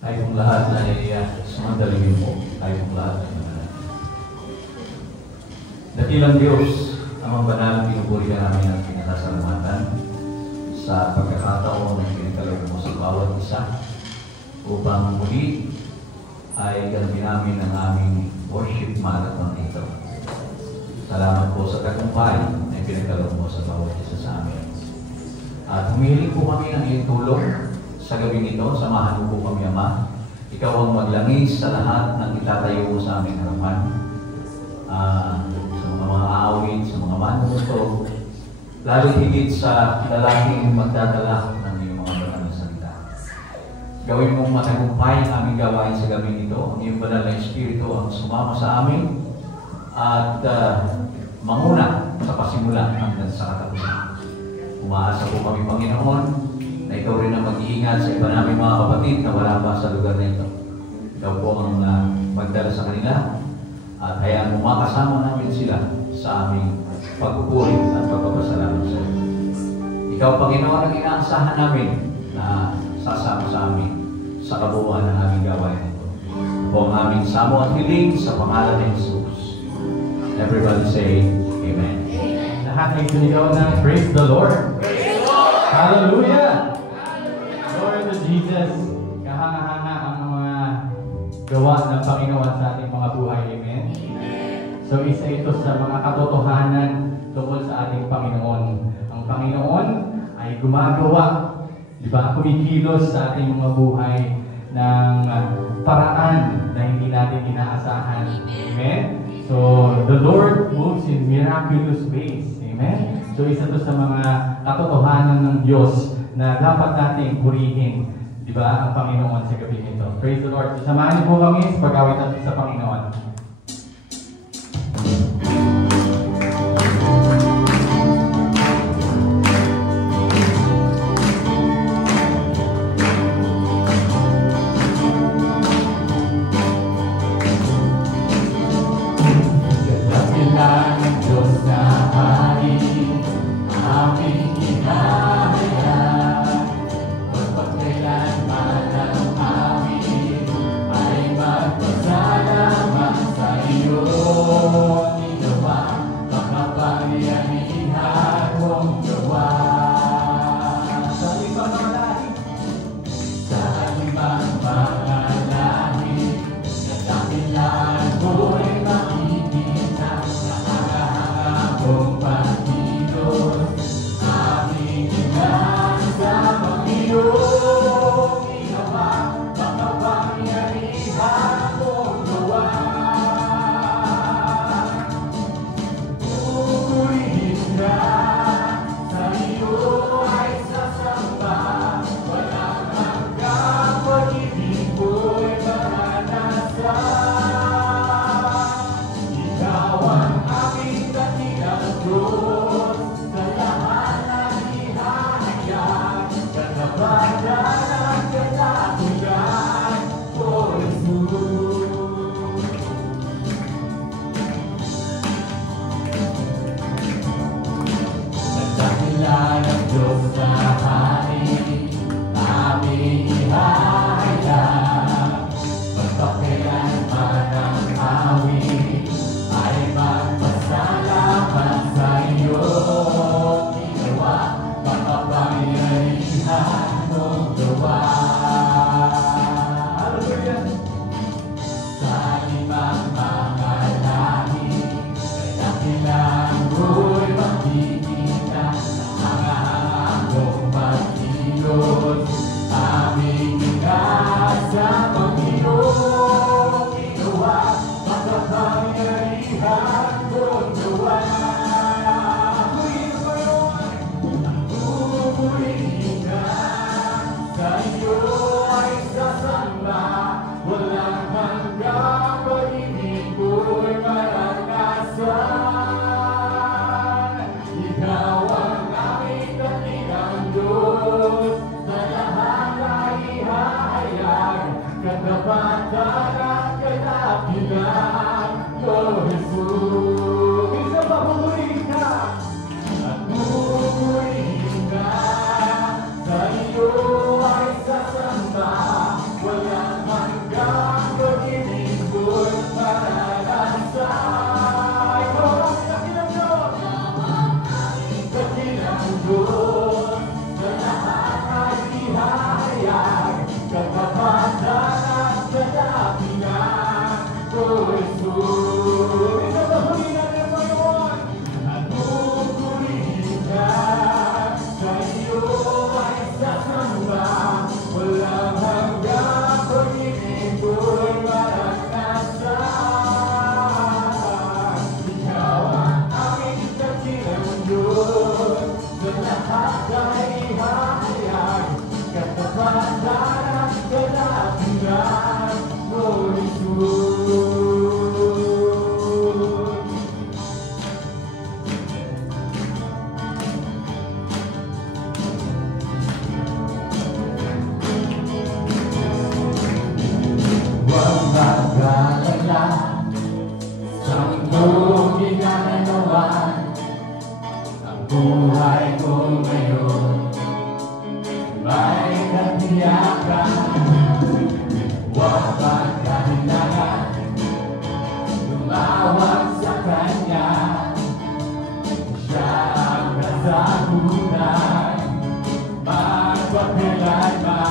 Tayong lahat ay sumandalingin po. Tayong lahat ay manalangin. Dakilang Diyos, ang banal, pinupuri ka namin at pinasasalamatan sa pagkakataon na pinagkaloob mo sa bawat isa upang muli ay ganamin namin ang aming worship marathon ito. Salamat po sa tagumpay na pinagkaloob mo sa bawat isa sa amin. At humihiling po kami ng iyong tulong sa gabing ito. Samahan mo po kami, Ama. Ikaw ang maglangis sa lahat ng itatayo mo sa aming harapan. Sa mga aawit, sa mga manuto, lalo higit sa lalaking magdadala ng iyong mga banal na salita. Gawin mong matagumpay ang aming gawain sa gabing ito. Ang iyong banal na Espiritu ang sumama sa amin at manguna sa pasimula hanggang sa katapusan. Umaasa po kami, Panginoon, na ikaw rin ang mag-iingat sa iba namin mga kapatid na wala pa sa lugar na ito. Ikaw po ang magdala sa kanila at hayaan mo makasama namin sila sa aming pagpupuri at pagpapasalamat sa iyo. Ikaw, Panginoon, ang inaasahan namin na sasama sa amin sa kabuuan ng aming gawain ito. Ito ang aming samo at hiling sa pangalan ni Jesus. Everybody say, Amen. Lahat ay sinigaw na, praise the Lord. Praise the Lord. Hallelujah. Glory to Jesus. Kahanga-hanga ang mga gawa ng Panginoon sa ating mga buhay. Amen. So isa ito sa mga katotohanan tungkol sa ating Panginoon. Ang Panginoon ay gumagawa, di ba, kumikilos sa ating mga buhay ng paraan na hindi natin inaasahan. Amen. So the Lord moves in miraculous ways. Amen. So isa to sa mga katotohanan ng Diyos na dapat nating purihin, di ba, ang Panginoon sa gabi nito. Praise the Lord. Samahan niyo po kami sa pag-awit natin sa Panginoon. Thank you. Diyos na lahat ay ihahayag, katapatan at kadakilan ko, Jesus. Ito ba huli natin ang Panginoon? At pupurihin ka, sa iyo ay sasamba, walang hanggang pag-ibig ko'y maranasan. Ikaw ang aking dakilang Diyos, na lahat ay ihahayag, katapatan at kadakilan mo, Jesus. Huwag mag-alala sa mundong ginagawan, ang buhay ko ngayon may katiyakan. Huwag magkahinangan, lumawag sa Kanya, Siya ang kasagutan magpakailanman.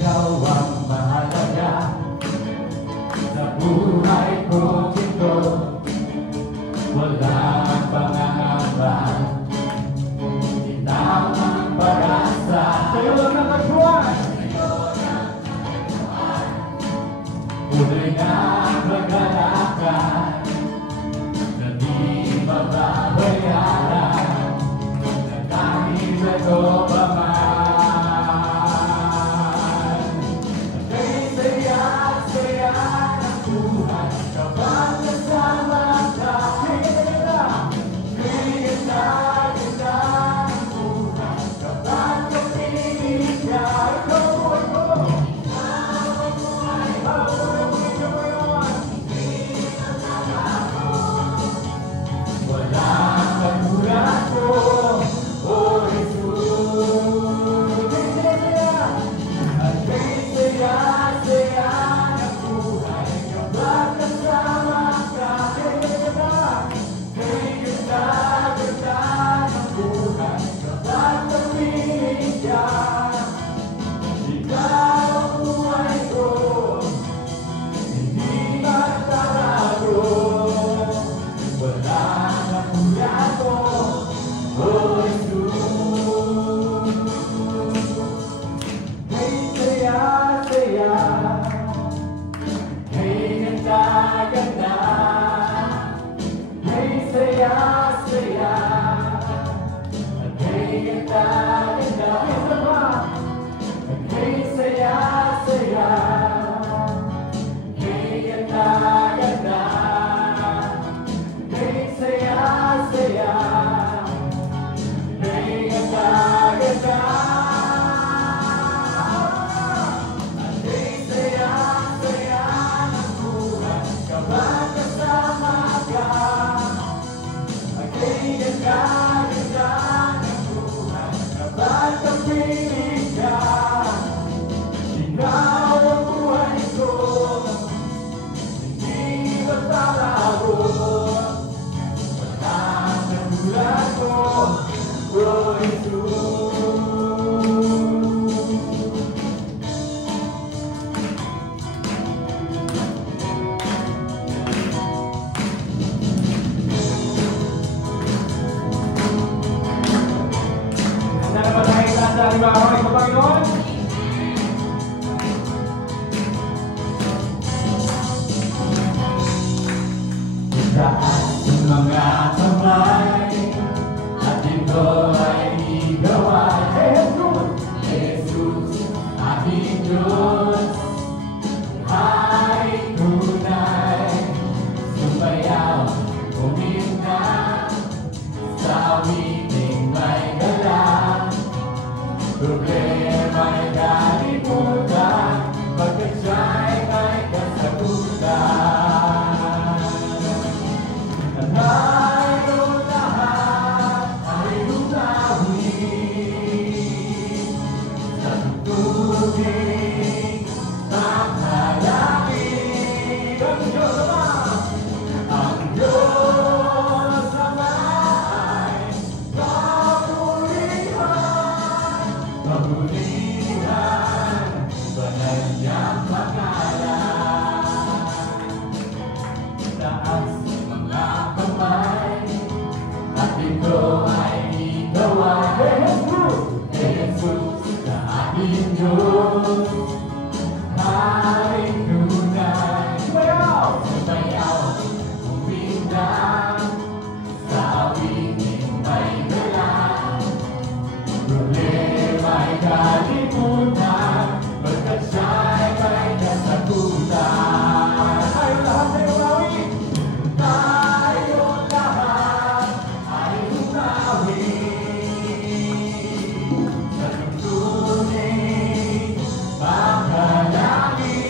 Ikaw ang mahalaga sa buhay ko ito, walang pangangamba, ikaw ang pag-asa. Sa'yo lang nakatuan, tunay na mag-alakad, na di mababayaran, na kahit ito pa man. Mga kamay at ito ay igawa. Jesus, ating Diyos ay tunay, sumayaw, umina sa awitin. Problema'y kalimutan, pagkat siya'y may kasagutan. At tayo lahat ay umawin sa tubig makalangin. Ang Diyos naman, ang Diyos naman ay papurihan, papurihan, banal niyang pangalan. Taas mga kamay, at ito ay ikaw ay Jesus, na ating Diyos. Ay tunay, sumayaw, umindang, sa awiting may galang. Problema'y kalimutan, pagkat siya'y may kasagutan. Tayo lahat ay umawin! Tayo lahat ay umawin sa tuntunin makalangin.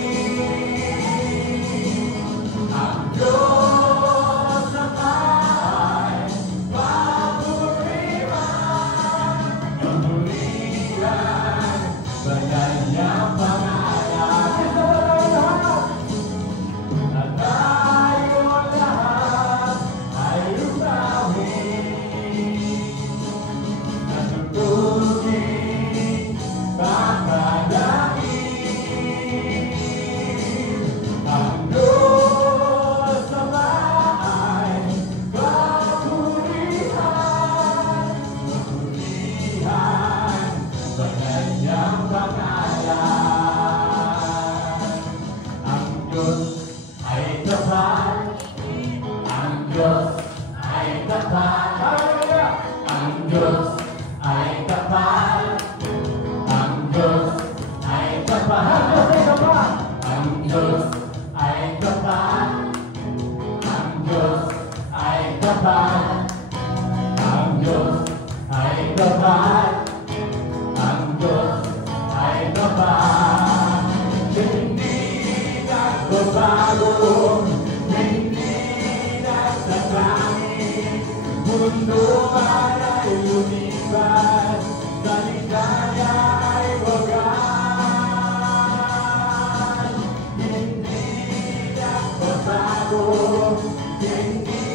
Ang Diyos naman papurihan, papurihan, banal niyang pangalan. At tayo lahat ay umawin sa tugtugin makalangin. Ang Diyos naman ay papurihan, papurihan, banal niyang pangalan. Ang Diyos ay kapal, ang Diyos ay kapal, ang Diyos ay kapal, ang Diyos ay kapal, ang Diyos ay kapal, ang Diyos ay kapal, ang Diyos ay kapal, ang Diyos ay kapal. Hindi nagbabago, hindi nagsasangi, mundo man ay lumipas, salita niya ay wagas. Hindi nagbabago, hindi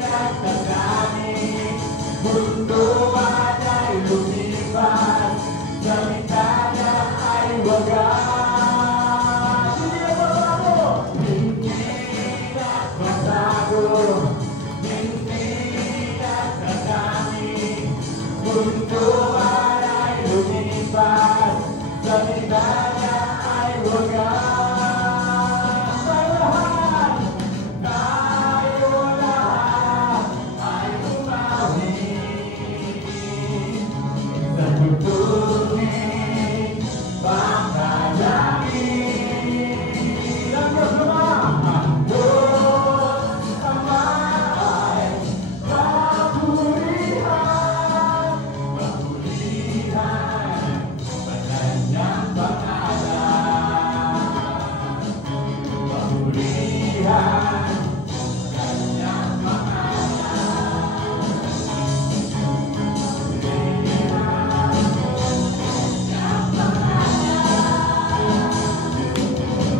nagsasangi, mundo man ay lumipas, salita niya ay wagas. Hindi nagbabago, hindi nagbabago, hindi nagsasangi, mundo man ay lumipas, salita niya ay wagas. Tayo lahat ay umawin sa tugtugin makalangin. Ang Diyos naman, ang Diyos naman ay papurihan, papurihan, banal niyang pangalan. Papurihan, banal niyang pangalan.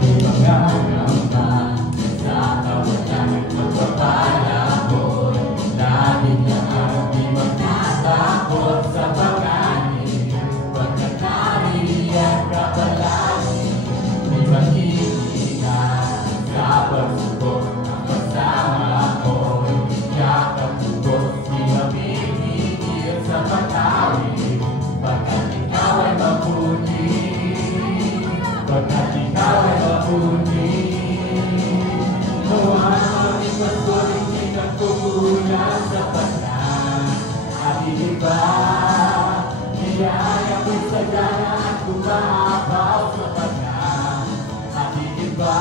Di magagamba sa kawalan, magpapala ko'y lagi niya ang di magtatakot sa pagkain, pagkakariyan kapalagi, di mag-iingat sa pagsubok, ang kasama ko'y yakap tugos, di mapipigil sa pagkawin, pagkat ikaw ay mabuti, pagkat ikaw ay mabuti. Huwag ipagod, hindi nagkukulang sa pagkat, at iba, niyaya ko'y sagana at kumahabaw sa pagkat, at iba,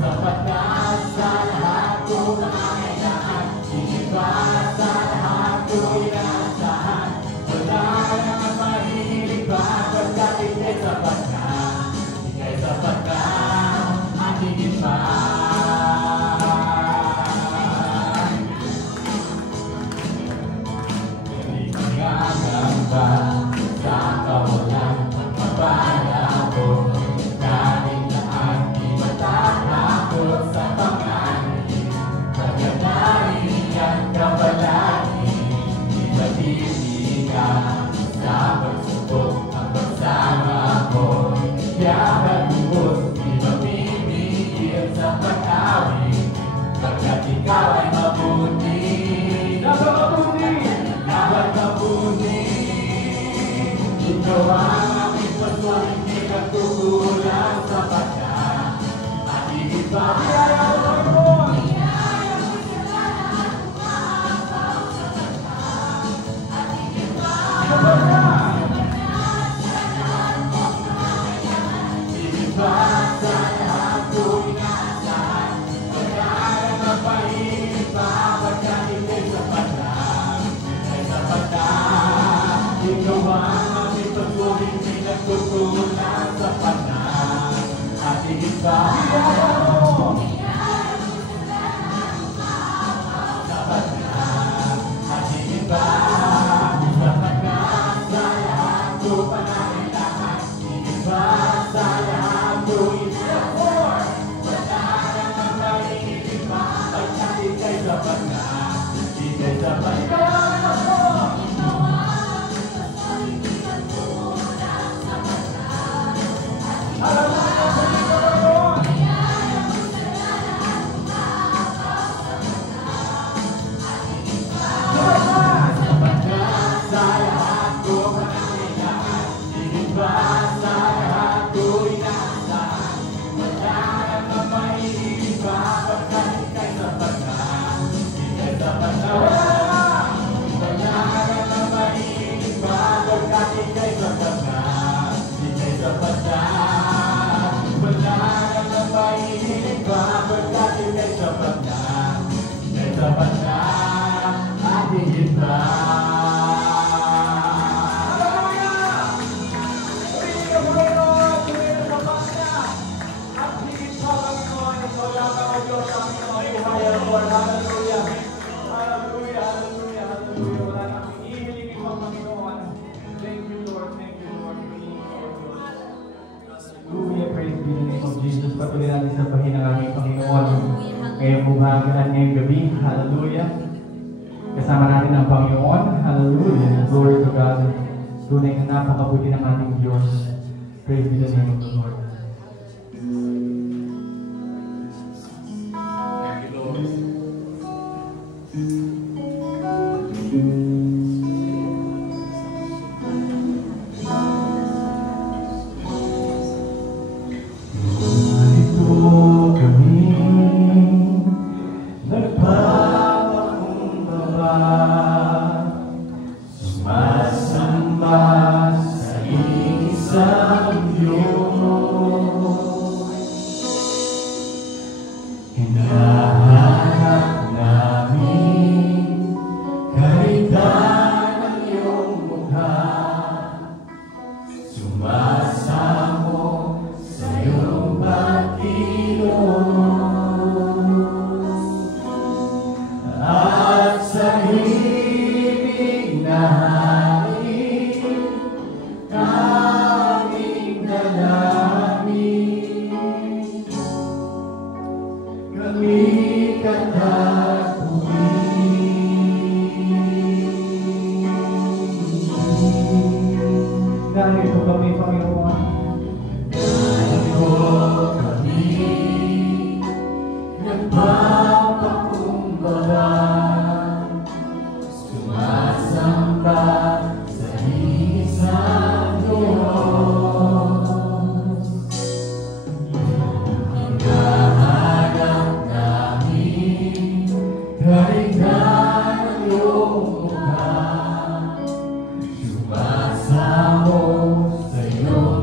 sapat na sa lahat kong nangangailangan, iba sa lahat ko'y naasahan, wala naman mahirap. kaibigan. Sa pagsubok ang pagsama ko, tiyak at lubos, di mapipigil sa pag-awit, pagkat ikaw ay mabuti. Dapat mabuti. Ikaw ang aming patuloy, hindi nagkukulang sa pagkat at higit pa. Patuloy natin sa pahinang aming Panginoon ngayong bumagaan ngayong gabi. Hallelujah. Kasama natin ang Panginoon. Hallelujah. Glory to God. Tunay na napakabuti ng ating Diyos. Praise be the name of the Lord. Thank you, Lord. Sumasamo sa iyong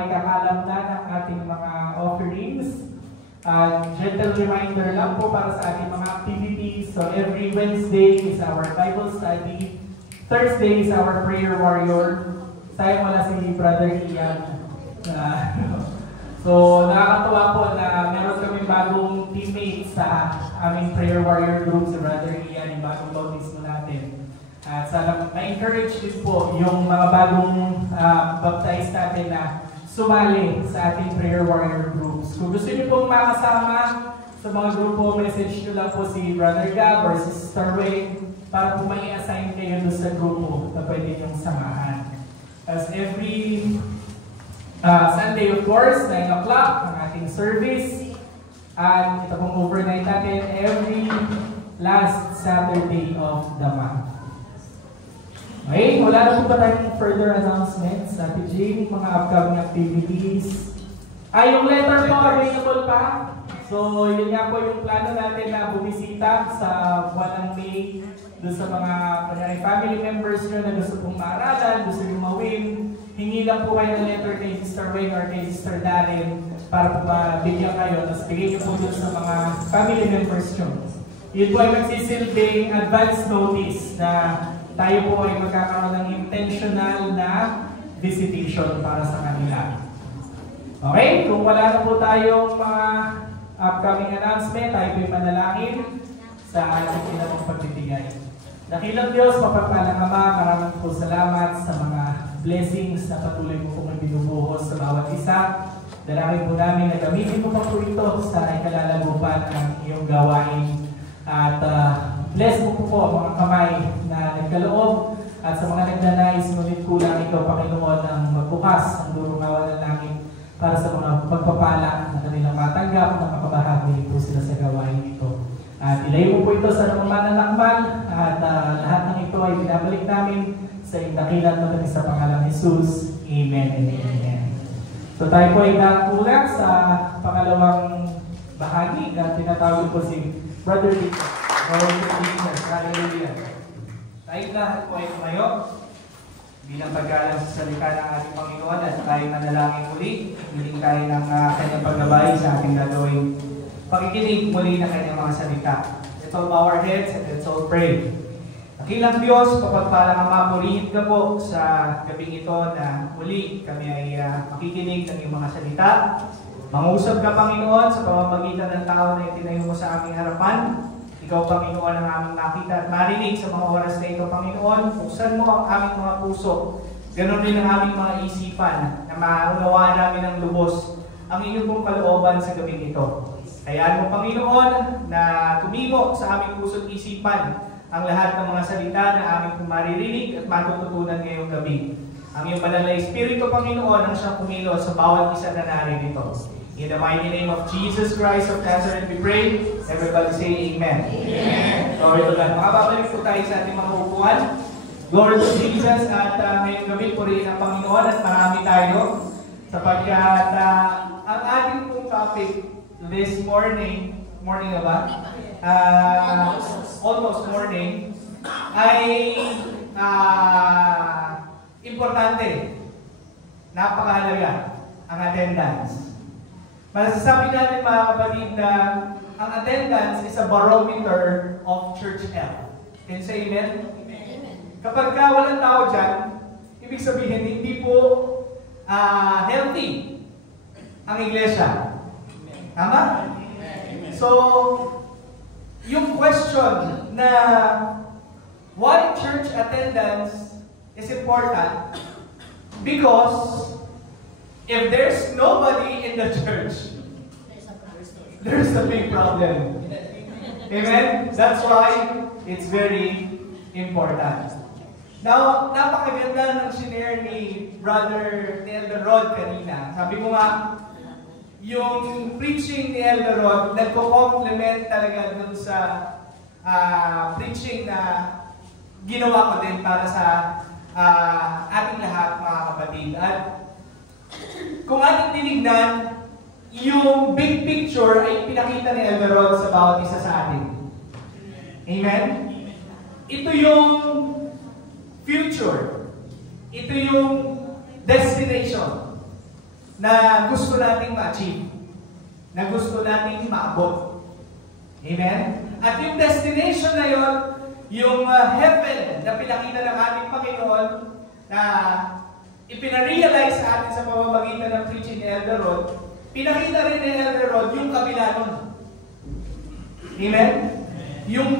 ay kakalam na ng ating mga offerings. Gentle reminder lang po para sa ating mga activities. So every Wednesday is our Bible study. Thursday is our prayer warrior. Sayang wala si Brother Ian. So nakakatuwa po na meron kami bagong teammates sa aming prayer warrior group, si Brother Ian, yung bagong bautismo natin. At sana ma-encourage din po yung mga bagong baptized natin na sumali sa ating prayer warrior groups. Kung gusto niyo pong makasama sa mga grupo, message nyo lang po si Brother Gab or si Sister Wayne para po may assign kayo doon sa grupo na pwede nyong samahan. As every Sunday, of course, 9 o'clock ang ating service. At ito pong overnight natin every last Saturday of the month. Okay, wala na po ba tayong further announcements? Ate Jane, mga upcoming activities. Yung letter po, available pa. So, yun nga po yung plano natin na bumisita sa buwan ng May doon sa mga family members nyo na gusto pong maaralan, gusto nyo mawin. Hingi lang po kayo ng letter kay Sister Wayne or kay Sister Darren para po mabigyan kayo. Tapos bigay nyo po doon sa mga family members nyo. Yun po ay magsisilbing advance notice na tayo po ay magkakaroon ng intentional na visitation para sa kanila. Okay? Kung wala na po tayong mga upcoming announcement, tayo po'y manalangin sa ating kinamang pagbibigay. Dakilang Diyos, mapagpalang Ama, maraming po salamat sa mga blessings na patuloy mo pong binubuhos sa bawat isa. Dalangin po namin na gamitin mo pa po ito sa ikalalagupan ng iyong gawain. At bless mo po ang mga kamay na nagkaloob at sa mga nagnanais, ngunit kulang ikaw, Panginoon, ng magbukas ang durungawan ng langit para sa mga pagpapala na kanilang matanggap na makabahagi po sila sa gawain ito. At ilayo mo po ito sa namamanalakman at lahat ng ito ay binabalik namin sa dakilan natin sa pangalan ni Jesus. Amen and amen. So tayo po ay nakulang sa pangalawang bahagi na tinatawag po si Brother Victor. Hallelujah. Tayo lahat po ay tumayo bilang paggalang sa salita ng ating Panginoon at tayo manalangin muli. Hiling tayo ng kanyang paggabay sa ating gagawin pakikinig muli ng kanyang mga salita. Let's all bow our heads and let's all pray. Dakilang Diyos, kapagpalang Ama, purihin ka po sa gabing ito na muli kami ay makikinig ng iyong mga salita. Mangusap ka, Panginoon, sa pamamagitan ng tao na itinayo mo sa aming harapan. Ikaw, Panginoon, ang aming makita at marinig sa mga oras na ito, Panginoon. Buksan mo ang aming mga puso. Ganon din ang aming mga isipan na maunawaan namin ng lubos ang inyong pong kalooban sa gabing ito. Hayaan mo, Panginoon, na tumimo sa aming puso at isipan ang lahat ng mga salita na aming maririnig at matututunan ngayong gabi. Ang iyong banal na Espiritu, Panginoon, ang siyang kumilos sa bawat isa na naririto. In the mighty name of Jesus Christ of Nazareth, we pray. Everybody say Amen. Amen. Glory to God. Makababalik po tayo sa ating mga upuan. Glory to Jesus. At ngayong gabi po rin ang Panginoon at marami tayo. Sapagkat ang ating pong topic this morning na ba? Almost morning, ay importante. Napakahalaga ang attendance. Masasabi natin, mga kapatid, na ang attendance is a barometer of church health. Can you say amen? Amen. Kapag walang tao dyan, ibig sabihin, hindi po healthy ang iglesia. Tama? Amen. So, yung question na why church attendance is important because if there's nobody in the church, there's a big problem. Amen? That's why it's very important. Now, napakaganda ng shinare ni Brother Elder Rod kanina. Sabi mo nga, yung preaching ni Elder Rod, nagko-complement talaga dun sa preaching na ginawa ko din para sa ating lahat, mga kapatid. At kung ating tinignan, yung big picture ay pinakita ni Elder Rod sa bawat isa sa atin. Amen? Ito yung future. Ito yung destination. na gusto nating ma-achieve, na gusto nating maabot. Amen? At yung destination na yon, yung heaven na pinakita ng ating Panginoon, na ipinarealize sa atin sa pamamagitan ng preaching ni Elder Rod, pinakita rin ni Elder Rod yung kabila nun. Amen? Yung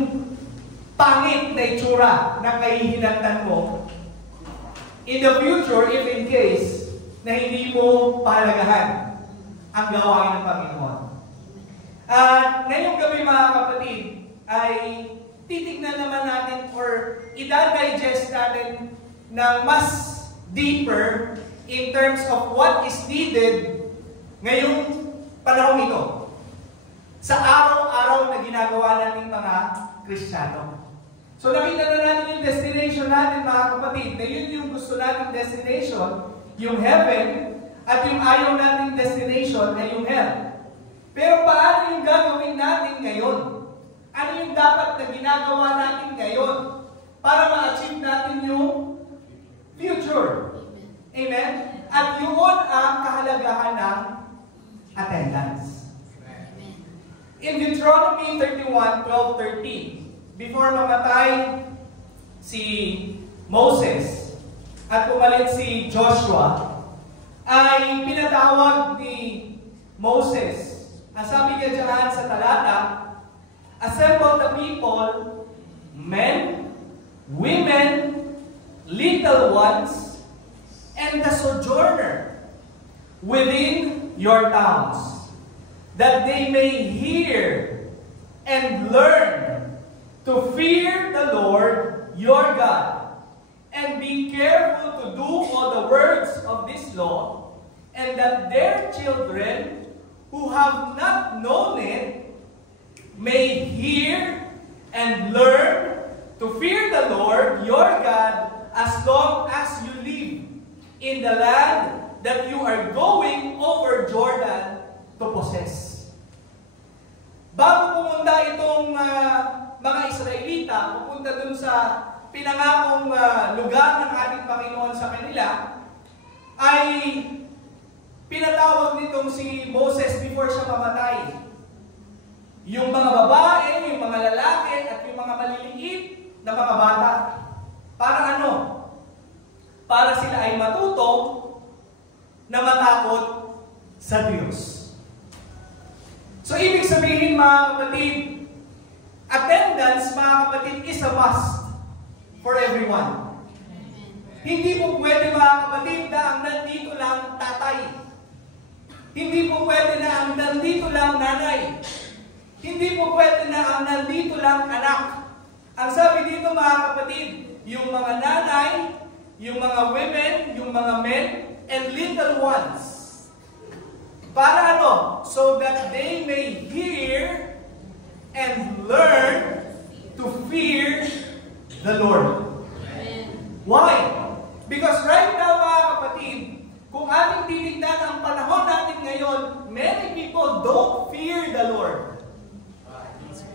pangit na itsura na kahihinatnan mo in the future, if in case na hindi mo pahalagahan ang gawain ng Panginoon. At ngayong gabi mga kapatid, ay titignan naman natin or i-digest natin ng mas deeper in terms of what is needed ngayong panahon ito sa araw-araw na ginagawa nating mga Kristiyano. So nakita na natin yung destination natin mga kapatid, na yun yung gusto nating destination, yung heaven, at yung ayaw nating destination ay yung hell. Pero paano yung gagawin natin ngayon? Ano yung dapat na ginagawa natin ngayon para ma-achieve natin yung future? Amen? At yun ang kahalagahan ng attendance. In Deuteronomy 31:12-13, before mamatay si Moses at pumalit si Joshua, ay pinatawag ni Moses. Ang sabi niya dyan sa talata, assemble the people, men, women, little ones, and the sojourner within your towns, that they may hear and learn to fear the Lord your God, and be careful to do all the words of this law, and that their children who have not known it may hear and learn to fear the Lord your God as long as you live in the land that you are going over Jordan to possess. Bago pumunta itong mga Israelita, pupunta dun sa pinangakong lugar ng ating Panginoon sa kanila, ay pinatawag nitong si Moses before siya mamatay. Yung mga babae, yung mga lalaki, at yung mga maliliit na mga bata. Para ano? Para sila ay matuto na matakot sa Diyos. So, ibig sabihin mga kapatid, attendance mga kapatid is a must for everyone. Hindi po pwede mga kapatid na ang nandito lang tatay. Hindi po pwede na ang nandito lang nanay. Hindi po pwede na ang nandito lang anak. Ang sabi dito mga kapatid, yung mga nanay, yung mga women, yung mga men, and little ones. Para ano? So that they may hear and learn to fear the Lord. Why? Because right now mga kapatid, kung ating titignan ang panahon natin ngayon, many people don't fear the Lord.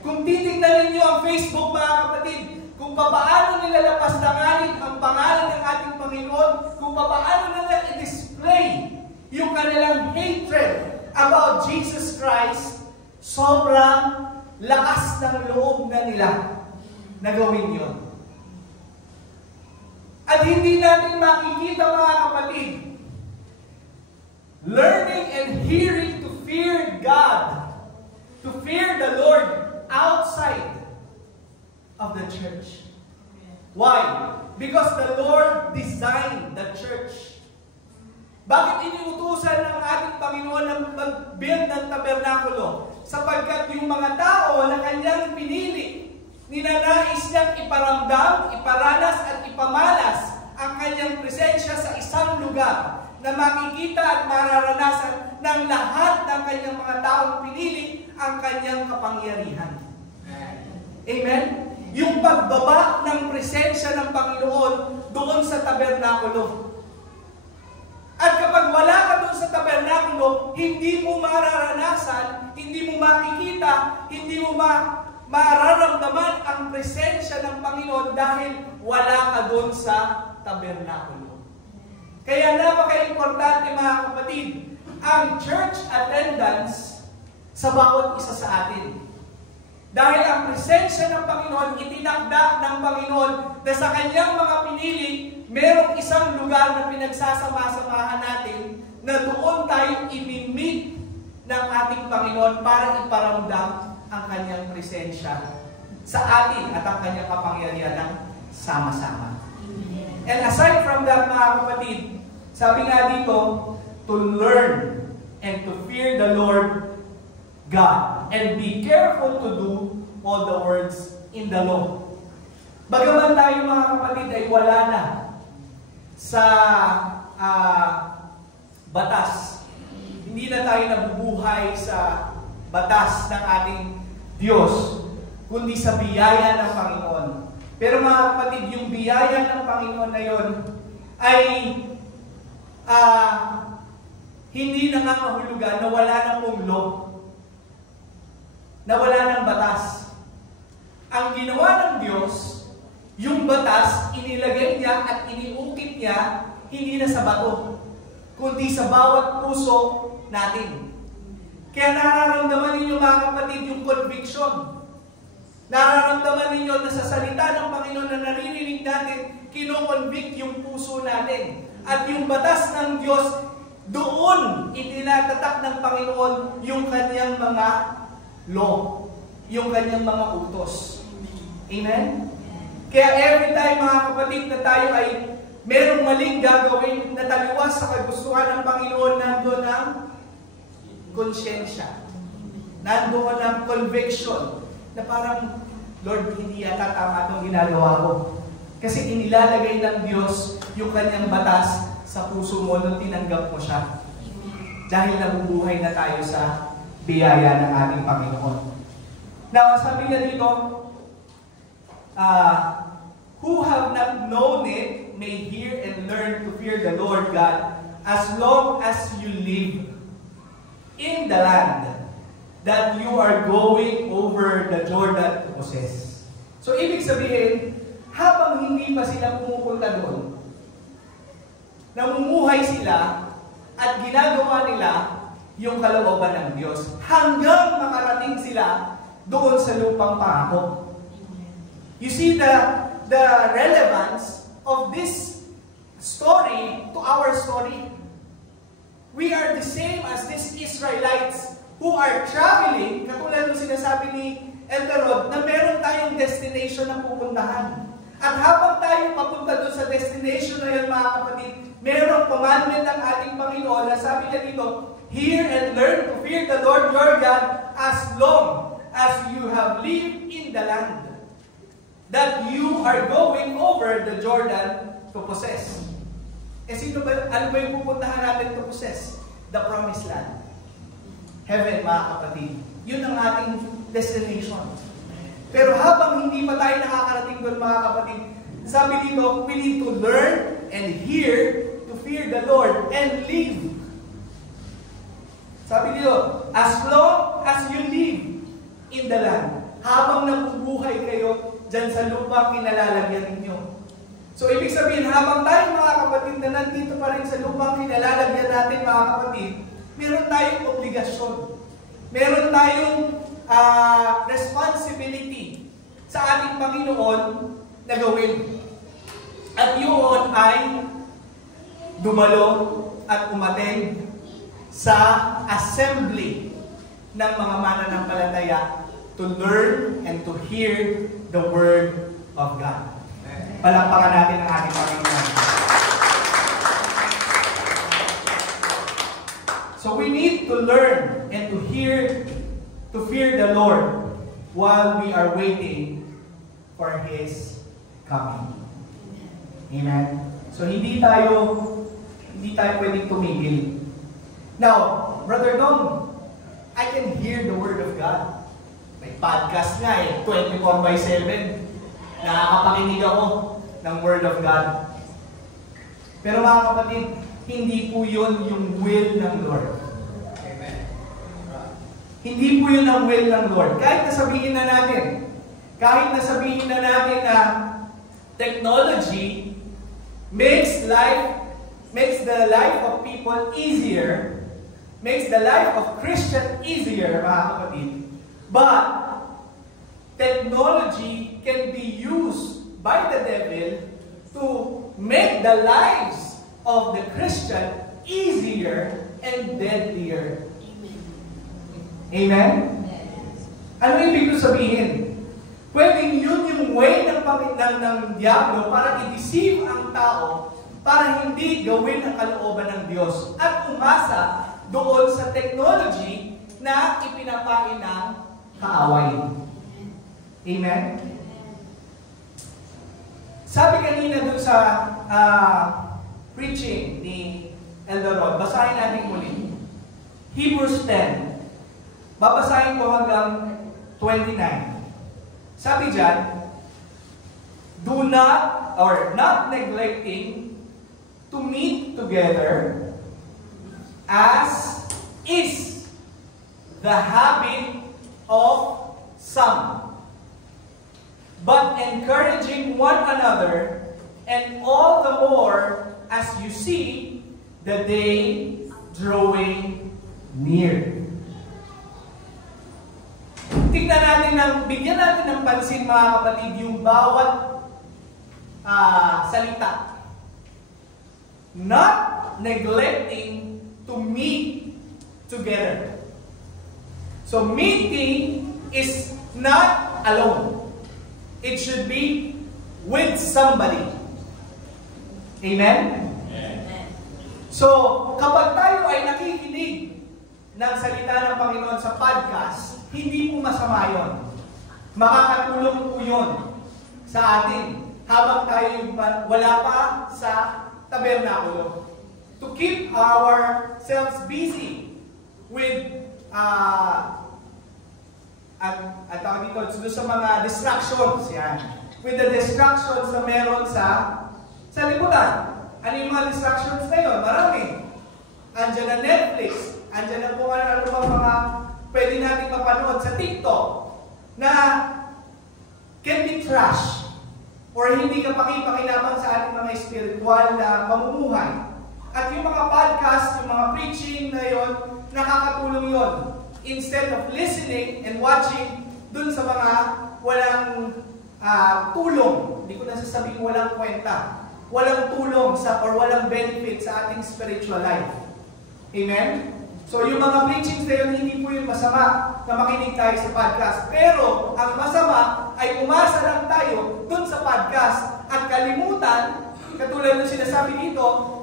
Kung titignan ninyo ang Facebook mga kapatid, kung paano nila lapastanganin ang pangalan ng ating Panginoon, kung paano nila i-display yung kanilang hatred about Jesus Christ, sobrang lakas ng loob na nila na gawin yun. At hindi natin makikita mga kapatid, learning and hearing to fear God, to fear the Lord outside of the church. Why? Because the Lord designed the church. Bakit iniutusan ng ating Panginoon ng mag-build ng tabernakulo? Sapagkat yung mga tao na kanyang pinili, ninanais niyang iparamdam, iparanas at ipamalas ang kanyang presensya sa isang lugar na makikita at mararanasan ng lahat ng kanyang mga taong pinili ang kanyang kapangyarihan. Amen? Yung pagbaba ng presensya ng Panginoon doon sa tabernakulo. At kapag wala ka doon sa tabernakulo, hindi mo mararanasan, hindi mo makikita, hindi mo mararamdaman ang presensya ng Panginoon dahil wala ka doon sa tabernakulo. Kaya napaka-importante mga kapatid ang church attendance sa bawat isa sa atin. Dahil ang presensya ng Panginoon, itinakda ng Panginoon na sa kanyang mga pinili, merong isang lugar na pinagsasama-samahan natin na doon tayo imimit ng ating Panginoon para iparamdam ang kanyang presensya sa atin at ang kanyang kapangyarihan ng sama-sama. And aside from that, mga kapatid, sabi nga dito, to learn and to fear the Lord God and be careful to do all the words in the law. Bagaman tayo, mga kapatid, ay wala na sa batas. Hindi na tayo nabubuhay sa batas ng ating Diyos, kundi sa biyaya ng Panginoon. Pero mga kapatid, yung biyaya ng Panginoon na yon ay hindi nangangahulugan na wala na pong law, na wala ng batas. Ang ginawa ng Diyos, yung batas, inilagay niya at iniukit niya, hindi na sa bato, kundi sa bawat puso natin. Kaya nararamdaman ninyo, mga kapatid, yung conviction. Nararamdaman ninyo na sa salita ng Panginoon na naririnig natin, kino-convict yung puso natin. At yung batas ng Diyos, doon itinatatak ng Panginoon yung kanyang mga law, yung kanyang mga utos. Amen? Kaya every time, mga kapatid, na tayo ay merong maling gagawin na taliwas sa kagustuhan ng Panginoon, nandoon ang konsyensya. Nandoon ang conviction na parang, Lord, hindi yata tama itong ginagawa ko. Kasi inilalagay ng Diyos yung kanyang batas sa puso mo nung tinanggap mo siya. Dahil nabubuhay na tayo sa biyaya ng ating Panginoon. Now, sabi niya dito, who have not known it may hear and learn to fear the Lord God as long as you live in the land that you are going over the Jordan to possess. So, ibig sabihin, habang hindi pa sila pumupunta doon, namumuhay sila at ginagawa nila yung kalooban ng Diyos hanggang makarating sila doon sa lupang pangako. You see the relevance of this story to our story. We are the same as these Israelites who are traveling, katulad ng sinasabi ni Elderod, na meron tayong destination na pupuntahan. At habang tayo papunta doon sa destination na yan, mga kapatid, merong commandment ng ating Panginoon na sabi niya dito, hear and learn to fear the Lord your God as long as you have lived in the land that you are going over the Jordan to possess. Ano ba yung pupuntahan natin to possess? The promised land. Heaven, mga kapatid. Yun ang ating destination. Pero habang hindi pa tayo nakakarating doon, mga kapatid, sabi dito, we need to learn and hear to fear the Lord and live. Sabi dito, as long as you live in the land, habang nabubuhay kayo dyan sa lupang kinalalagyan ninyo. So, ibig sabihin, habang tayo, mga kapatid, na nandito pa rin sa lupang kinalalagyan natin, mga kapatid, meron tayong obligasyon. Meron tayong responsibility sa ating Panginoon na gawin. At yun ay dumalo at umattend sa assembly ng mga mananampalataya to learn and to hear the Word of God. Palakpakan natin ang ating Panginoon. So we need to learn and to hear, to fear the Lord while we are waiting for His coming. Amen? So hindi tayo pwedeng tumigil. Now, Brother Don, I can hear the Word of God. May podcast nga 24/7. Nakakapakinig ako ng Word of God. Pero mga kapatid, hindi po yun yung will ng Lord. Amen. Hindi po yun ang will ng Lord. Kahit nasabihin na natin na technology makes the life of people easier, makes the life of Christian easier, mga kapatid. But technology can be used by the devil to make the lives of the Christian easier and deadlier. Amen? Ano ibig ko sabihin? Pwedeng yun yung way ng Diablo para i-deceive ang tao para hindi gawin ang kalooban ng Diyos at umasa doon sa technology na ipinapain ng kaaway. Amen? Sabi kanina doon sa preaching ni Elder Rod, basahin natin muli. Hebrews 10. Babasahin ko hanggang 29. Sabi dyan, do not, or not neglecting to meet together as is the habit of some, but encouraging one another, and all the more as you see the day drawing near. Tingnan natin bigyan natin ng pansin, mga kapatid, yung bawat salita. Not neglecting to meet together. So meeting is not alone. It should be with somebody. Amen? Amen. So, kapag tayo ay nakikinig ng salita ng Panginoon sa podcast, hindi po masama yun. Makakatulong po yun sa atin habang tayo wala pa sa tabernakulo. To keep ourselves busy with at tawag dito sa mga distractions yan. With the distractions na meron sa lipunan. Ano yung mga distractions na yun? Marami. Andiyan na Netflix. Andiyan na kung ano bang mga pwede natin mapanood sa TikTok na can be trash or hindi ka pakipakinabang sa ating mga spiritual na pamumuhay. At yung mga podcast, yung mga preaching na yon, nakakatulong yon. Instead of listening and watching dun sa mga walang tulong, hindi ko nasasabing walang kwenta, walang tulong or walang benefit sa ating spiritual life. Amen? So yung mga preachings na yun, hindi po yun masama na makinig tayo sa podcast. Pero ang masama ay umasa lang tayo dun sa podcast at kalimutan, katulad ng sinasabi dito,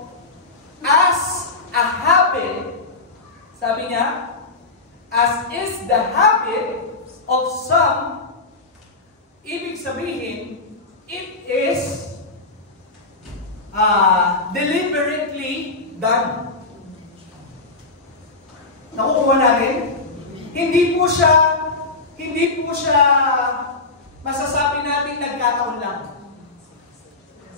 as a habit, sabi niya, as is the habit of some, ibig sabihin, it is deliberately done. Nakukuha natin? Hindi po siya masasabi natin nagkataon lang.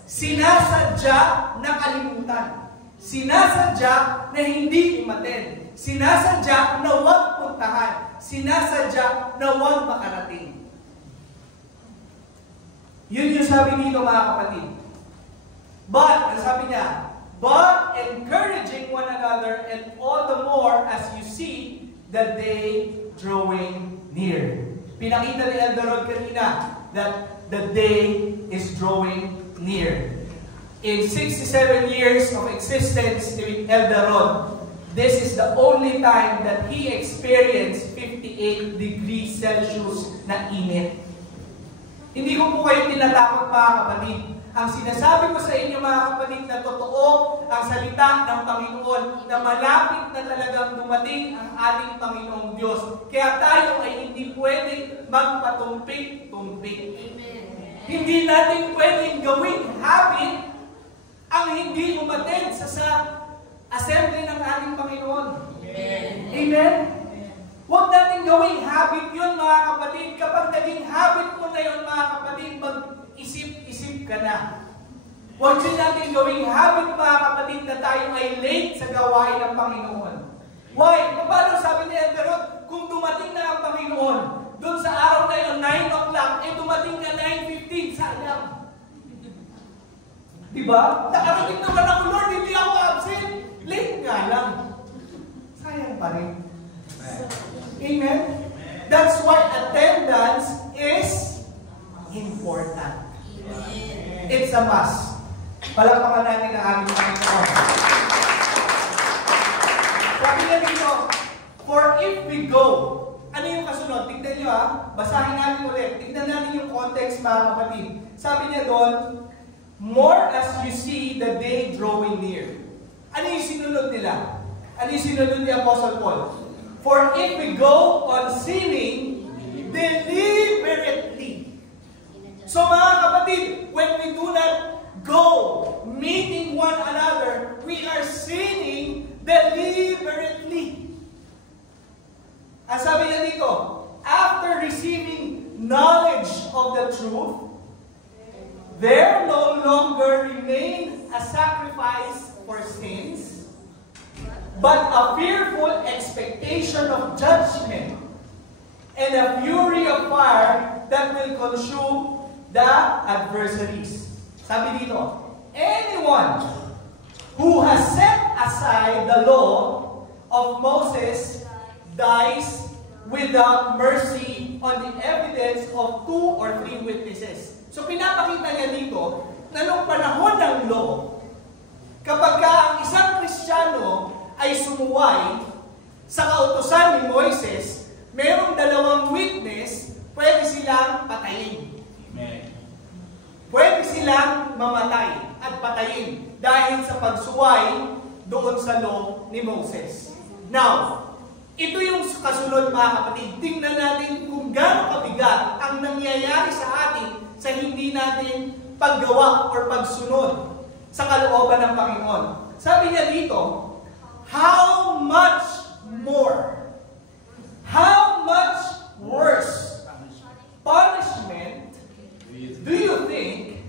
Sinasadya na kalimutan. Sinasadya na hindi umaten. Sinasadya na huwag puntahan. Sinasadya na huwag makarating. Yun yung sabi dito, mga kapatid. But, ang sabi niya, but encouraging one another, and all the more as you see the day drawing near. Pinakita ni Elder Rod kanina that the day is drawing near. In 67 years of existence with Elder Rod, this is the only time that he experienced 58 degrees Celsius na init. Hindi ko po kayo tinatakot, mga kapatid. Ang sinasabi ko sa inyo, mga kapatid, na totoo ang salita ng Panginoon na malapit na talagang dumating ang ating Panginoong Diyos. Kaya tayo ay hindi pwedeng magpatumpik-tumpik. Hindi natin pwedeng gawing habit ang hindi umattend sa assembly ng ating Panginoon. Amen? Amen? Huwag natin gawing habit yun, mga kapatid. Kapag naging habit mo na yun, mga kapatid, mag-isip-isip ka na. Huwag din natin gawing habit, mga kapatid, na tayo ay late sa gawain ng Panginoon. Why? Paano sabi ni Elder Rod, kung dumating na ang Panginoon, doon sa araw na yun, 9 o'clock, dumating ka 9:15, sayang. Diba? Nakarating naman ako, Lord, hindi ako absent. Late nga lang. Sayang pa rin. Amen? That's why attendance is important. It's a must. Palakpakan natin ang aming Panginoon. Sabi niya dito, for if we go, ano yung kasunod? Tignan nyo basahin natin ulit. Tignan natin yung context, mga kapatid. Sabi niya doon, more as you see the day drawing near. Ano yung sinunod nila? Ano yung sinunod ni Apostle Paul? For if we go on sinning deliberately. So mga kapatid, when we do not go meeting one another, we are sinning deliberately. Ang sabi niya dito, after receiving knowledge of the truth, there no longer remains a sacrifice for sins, but a fearful expectation of judgment and a fury of fire that will consume the adversaries. Sabi dito, anyone who has set aside the law of Moses dies without mercy on the evidence of 2 or 3 witnesses. So pinapakita niya dito na nung panahon ng law, kapag ang isang Kristiyano ay sumuway sa kautusan ni Moises, mayroong 2 witness, pwede silang patayin. Amen. Pwede silang mamatay at patayin dahil sa pagsuway doon sa law ni Moses. Now, ito yung kasunod, mga kapatid. Tingnan natin kung gaano kabigat ang nangyayari sa atin sa hindi natin paggawa or pagsunod sa kalooban ng Panginoon. Sabi niya dito, how much more, how much worse punishment do you think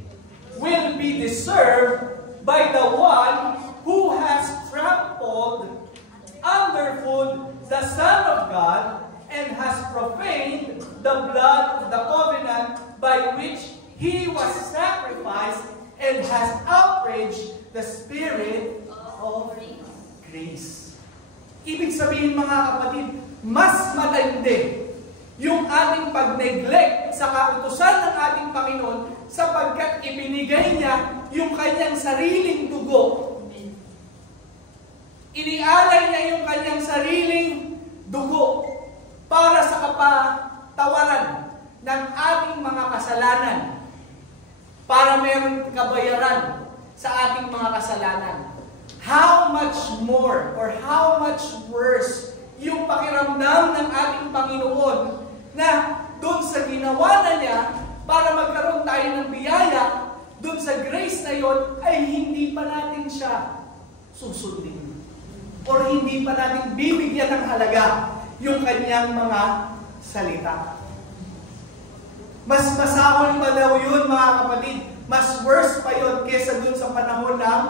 will be deserved by the one who has trampled underfoot the Son of God and has profaned the blood of the covenant by which He was sacrificed and has outraged the Spirit of grace. Ibig sabihin, mga kapatid, mas matindi yung ating pag-neglect sa kautusan ng ating Panginoon sapagkat ibinigay niya yung kanyang sariling dugo. Inialay niya yung kanyang sariling dugo para sa kapatawaran ng ating mga kasalanan, para meron kabayaran sa ating mga kasalanan. How much more or how much worse yung pakiramdam ng ating Panginoon na doon sa ginawa na niya para magkaroon tayo ng biyaya, doon sa grace na yon ay hindi pa natin siya susundin. Or hindi pa natin bibigyan ng halaga yung kanyang mga salita. Mas masahol pa daw yun, mga kapatid. Mas worse pa yun kesa dun sa panahon ng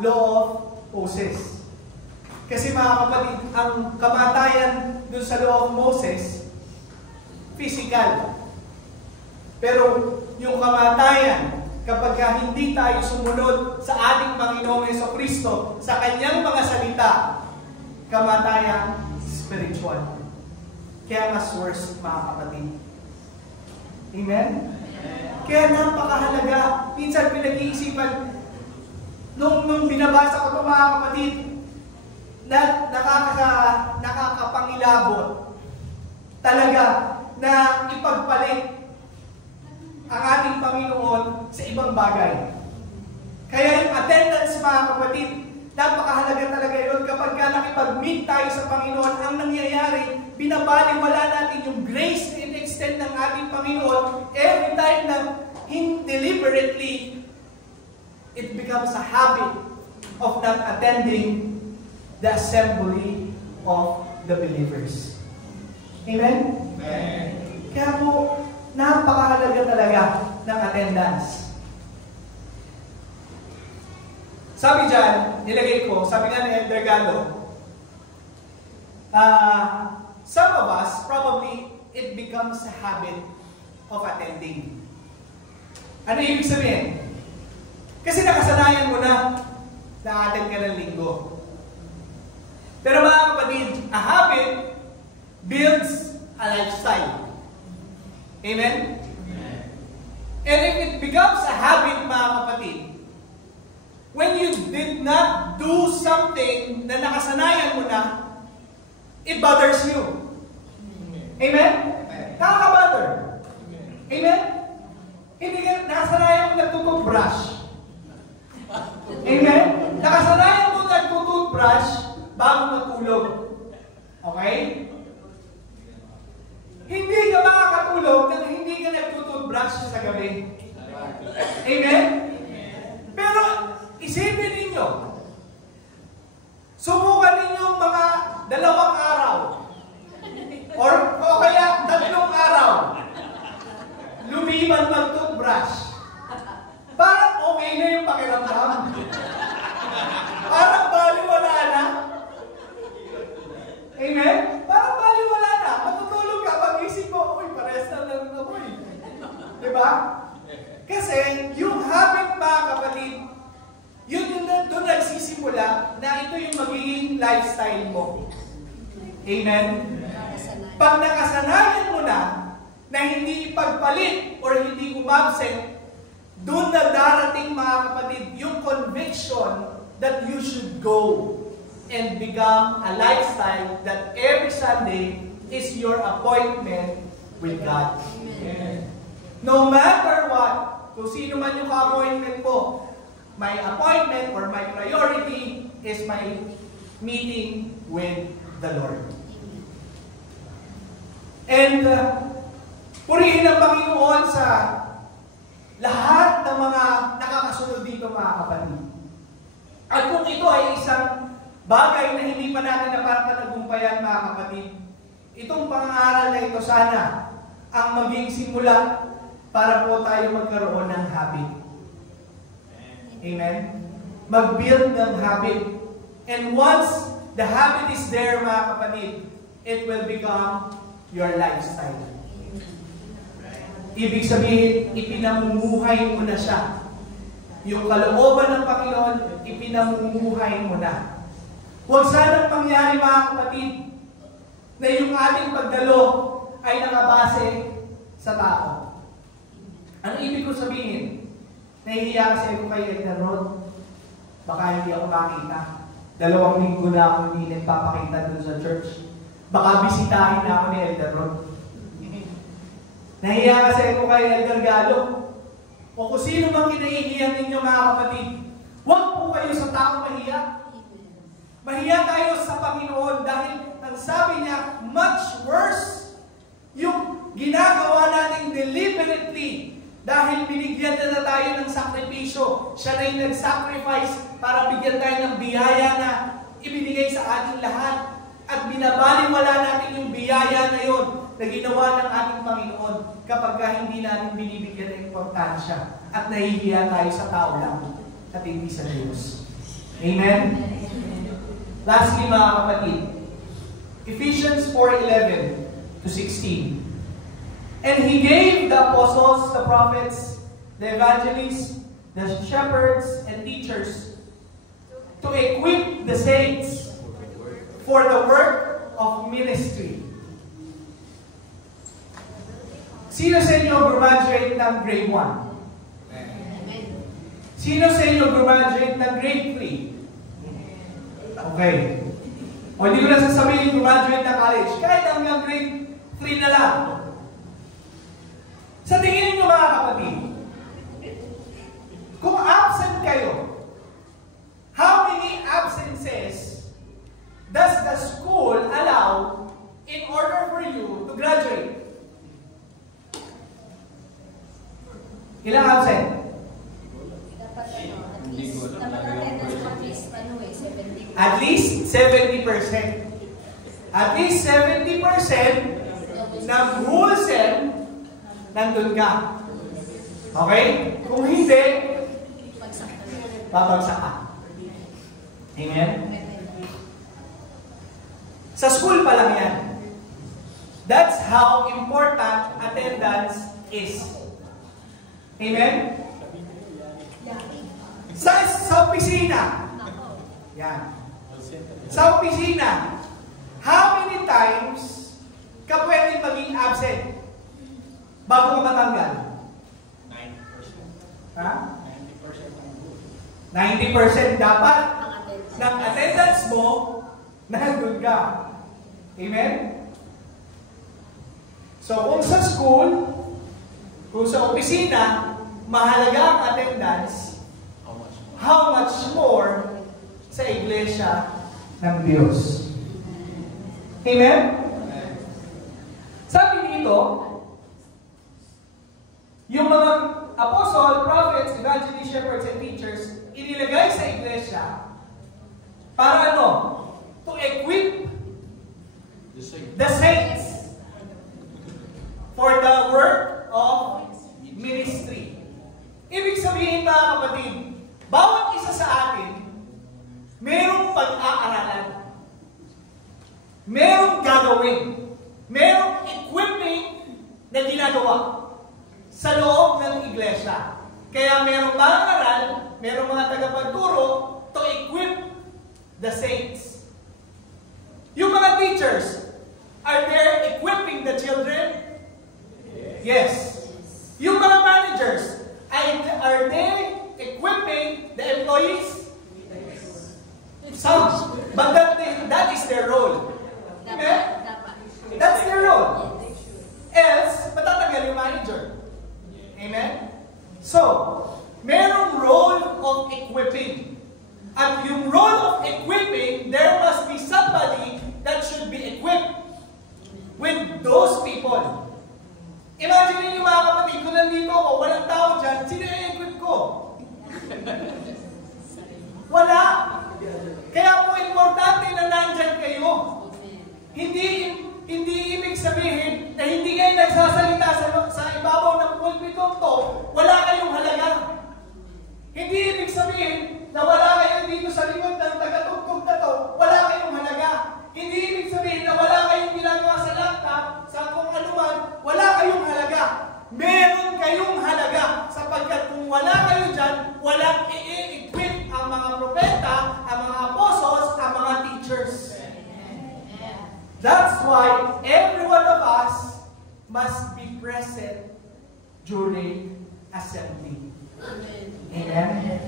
law of Moses. Kasi mga kapatid, ang kamatayan dun sa law of Moses, physical. Pero yung kamatayan, kapag hindi tayo sumunod sa ating Panginoong Jesucristo, sa kanyang mga salita, kamatayan spiritual. Kaya mas worse, mga kapatid. Amen? Kaya napakahalaga. Minsan pinag-iisipan, nung binabasa ko ito, mga kapatid, na nakakapangilabot talaga na ipagpalit ang ating Panginoon sa ibang bagay. Kaya yung attendance, mga kapatid, napakahalaga talaga yun. Kapag nakipag-meet tayo sa Panginoon, ang nangyayari, binabaliwala natin yung grace na in-extend ng ating Panginoon. Every time na deliberately, it becomes a habit of not attending the assembly of the believers. Amen? Amen. Kaya po, napakahalaga talaga ng attendance. Sabi dyan, nilagay ko, sabi nga ni Elder Galo, some of us, probably, it becomes a habit of attending. Ano ibig sabihin? Kasi nakasanayan mo na attend ka ng linggo. Pero mga kapatid, a habit builds a lifestyle. Amen? And if it becomes a habit, mga kapatid, when you did not do something na nakasanayan mo na, it bothers you. Amen? Nakaka-bother. Amen? Hindi ka nakasanayan mo nagtututbrush. Amen? Nakasanayan mo nagtututbrush bago matulog. Okay? Hindi ka makakatulog nang hindi ka nagtututbrush sa gabi. Amen? Pero isipin ninyo, subukan ninyo mga 2 araw or kaya 3 araw lumiban mag-toothbrush. Parang okay na yung pakiramdam. Parang baliwala na. Amen? Parang baliwala na. Matutulog ka, pag-isip mo, uy, parehas na lang ako eh. Diba? Kasi yung habit, mga kapatid, yun yung doon nagsisimula na ito yung magiging lifestyle mo. Amen? Pag nakasanayan mo na hindi ipagpalit or hindi umabsent, doon na darating, mga kapatid, yung conviction that you should go and become a lifestyle that every Sunday is your appointment with God. Amen. No matter what, kung sino man yung appointment mo, my appointment or my priority is my meeting with the Lord. And purihin ang Panginoon sa lahat ng mga nakakasunod dito, mga kapatid. At kung ito ay isang bagay na hindi pa natin napapanagumpayan, mga kapatid, itong pangaral na ito sana ang maging simula para po tayo magkaroon ng habit. Amen? Mag-build ng habit. And once the habit is there, mga kapatid, it will become your lifestyle. Ibig sabihin, ipinamumuhay mo na siya. Yung kalooban ng Panginoon, ipinamumuhay mo na. Huwag sanang mangyari, mga kapatid, na yung ating pagdalo ay nakabase sa tao. Ano ibig ko sabihin? Nahihiya kasi ako kay Elder Rod. Baka hindi ako makita. 2 linggo na ako hindi nagpapakita dun sa church. Baka bisitahin na ako ni Elder Rod. Nahihiya kasi ako kay Elder Galo. O kung sino bang kinahihiyan ninyo, mga kapatid, huwag po kayo sa tao mahiya. Mahiya tayo sa Panginoon dahil ang sabi niya, much worse yung ginagawa natin deliberately dahil binigyan na tayo ng sakripisyo. Siya na yung nag-sacrifice para bigyan tayo ng biyaya na ibinigay sa ating lahat. At binabaliwala natin yung biyaya na yun na ginawa ng ating Panginoon kapag hindi natin binibigyan ng importansya at nahihiya tayo sa tao lang at hindi sa Diyos. Amen? Lastly, mga kapatid, Ephesians 4:11 to 16. And He gave the apostles, the prophets, the evangelists, the shepherds, and teachers to equip the saints for the work of ministry. Sino sa inyo graduate ng grade 1? Sino sa inyo graduate ng grade 3? Okay. O hindi ko na sasabihin graduate ng college. Kahit hanggang grade 3 na lang. Sa tingin niyo, mga kapatid, kung absent kayo, how many absences does the school allow in order for you to graduate? Ilang absent? At least 70%. At least 70% ng whole sem, nandun ka. Okay? Kung hindi, babagsak ka. Amen? Sa school pa lang yan. That's how important attendance is. Amen? Sa opisina. Yan. Sa opisina, how many times ka pwedeng maging absent bago ka matanggal? 90%. Ha? 90% dapat ng attendance mo, nandun ka. Amen? So, kung sa school, kung sa opisina, mahalaga ang attendance, how much more sa iglesia ng Diyos. Amen? Sabi dito, yung mga apostle, prophets, evangelists, shepherds, and teachers, inilagay sa iglesia para ano? To equip the saints for the work of ministry. Ibig sabihin, mga kapatid, bawat isa sa atin, merong pag-aaralan, merong gagawin, merong equipping na ginagawa sa loob ng iglesia. Kaya merong mga aral, merong mga tagapagturo to equip the saints. Yung mga teachers, are they equipping the children? Yes. Yung mga managers, are they equipping the employees? Some. But that is their role. Amen? That's their role. Else, matatagal yung manager. Amen? So, merong role of equipping. At yung role of equipping, there must be somebody that should be equipped with those people. Imagine niyo mga kapatid, kung nandito ako, walang tao dyan, sino i-equip ko? Wala. Kaya po importante na nandyan kayo. Hindi ibig sabihin na hindi kayo nagsasalita sa ibabaw ng pulpitong to, wala kayong halaga. Hindi ibig sabihin na wala kayo dito sa likod ng tagatugtog na to, wala kayong halaga. Hindi ibig sabihin na wala kayong ginagawa sa laptop, sa kung anuman, wala kayong halaga. Meron kayong halaga sapagkat kung wala kayo dyan, walang i-equip ang mga propeta, ang mga apostles, ang mga teachers. That's why every one of us must be present during assembly. Amen?